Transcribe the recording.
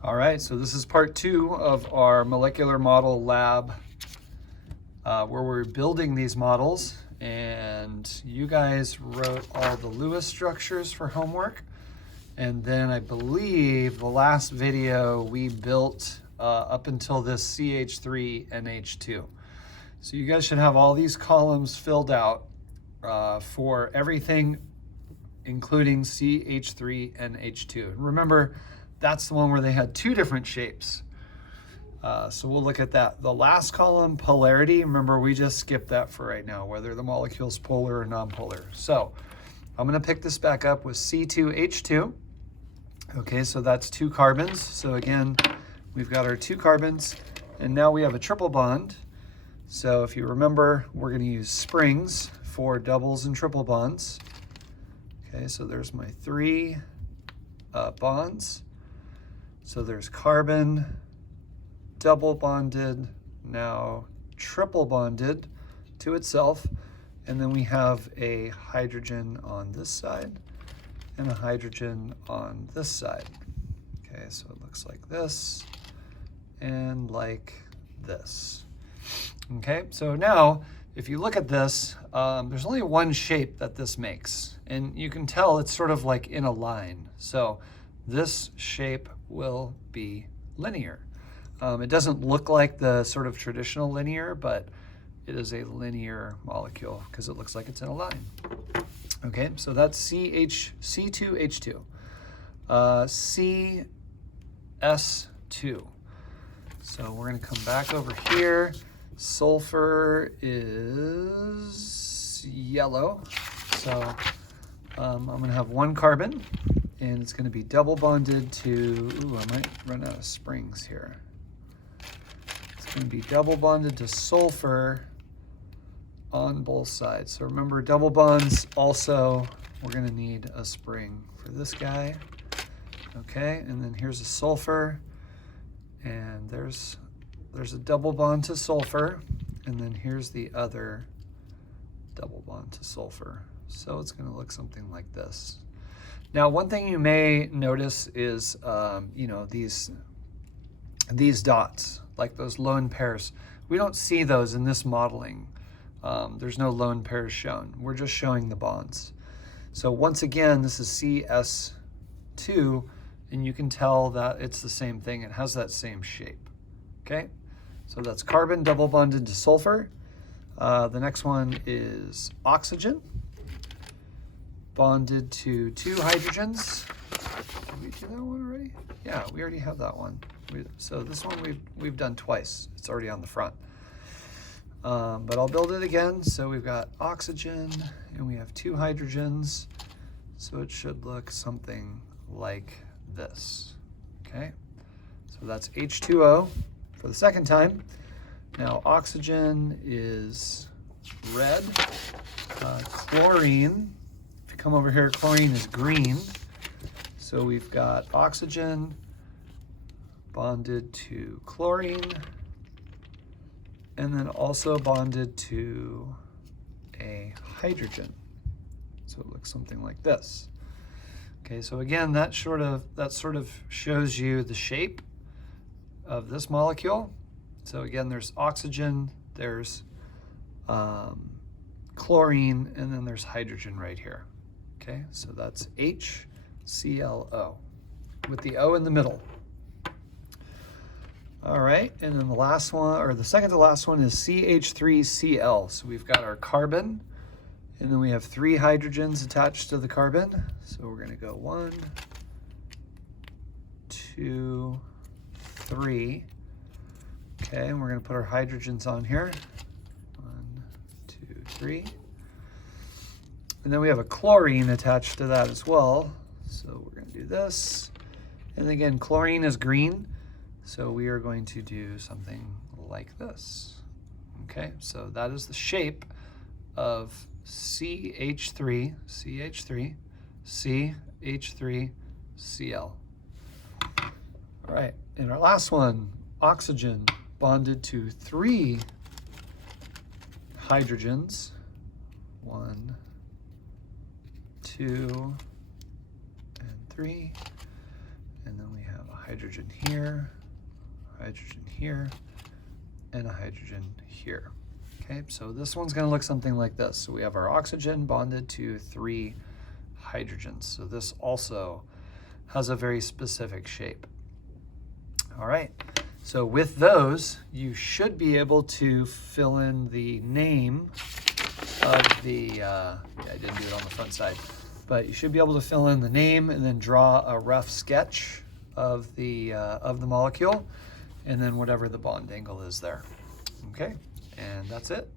All right, so this is part 2 of our molecular model lab where we're building these models, and you guys wrote all the Lewis structures for homework. And then I believe the last video we built up until this CH3NH2. So you guys should have all these columns filled out for everything, including CH3NH2. Remember, that's the one where they had 2 different shapes. So we'll look at that. The last column, polarity, remember we just skipped that for right now, whether the molecule's polar or nonpolar. So I'm gonna pick this back up with C2H2. Okay, so that's 2 carbons. So again, we've got our 2 carbons, and now we have a triple bond. So if you remember, we're gonna use springs for doubles and triple bonds. Okay, so there's my 3 bonds. So there's carbon, double bonded, now triple bonded to itself, and then we have a hydrogen on this side and a hydrogen on this side. Okay, so it looks like this and like this. Okay, so now if you look at this, there's only one shape that this makes, and you can tell it's sort of like in a line. So this shape will be linear. It doesn't look like the sort of traditional linear, but it is a linear molecule because it looks like it's in a line. Okay, so that's C2H2. CS2. So we're gonna come back over here. Sulfur is yellow. So I'm gonna have 1 carbon, and it's gonna be double bonded to, I might run out of springs here. It's gonna be double bonded to sulfur on both sides. So remember, double bonds also, we're gonna need a spring for this guy. Okay, and then here's a sulfur, and there's a double bond to sulfur, and then here's the other double bond to sulfur. So it's gonna look something like this. Now, one thing you may notice is, these dots, like those lone pairs. We don't see those in this modeling. There's no lone pairs shown. We're just showing the bonds. So once again, this is CS2, and you can tell that it's the same thing. It has that same shape, okay? So that's carbon double bonded to sulfur. The next one is oxygen, bonded to 2 hydrogens. Did we do that one already? Yeah, we already have that one. So this one we've done twice. It's already on the front. But I'll build it again. So we've got oxygen, and we have 2 hydrogens. So it should look something like this, okay? So that's H2O for the second time. Now oxygen is red. Chlorine, if you come over here, chlorine is green. So we've got oxygen bonded to chlorine, and then also bonded to a hydrogen. So it looks something like this. Okay, so again, that sort of shows you the shape of this molecule. So again, there's oxygen, there's chlorine, and then there's hydrogen right here. Okay, so that's HClO with the O in the middle. All right, and then the last one, or the second to last one, is CH3Cl. So we've got our carbon, and then we have 3 hydrogens attached to the carbon. So we're gonna go 1, 2, 3. Okay, and we're gonna put our hydrogens on here. 1, 2, 3. And then we have a chlorine attached to that as well. So we're gonna do this. And again, chlorine is green. So we are going to do something like this. Okay, so that is the shape of CH3, CH3Cl. All right, and our last one, oxygen bonded to 3 hydrogens. 1, 2, and 3. And then we have a hydrogen here, and a hydrogen here. Okay, so this one's going to look something like this. So we have our oxygen bonded to 3 hydrogens. So this also has a very specific shape. All right, so with those, you should be able to fill in the name of the, yeah, I didn't do it on the front side, but you should be able to fill in the name and then draw a rough sketch of the molecule, and then whatever the bond angle is there. Okay, and that's it.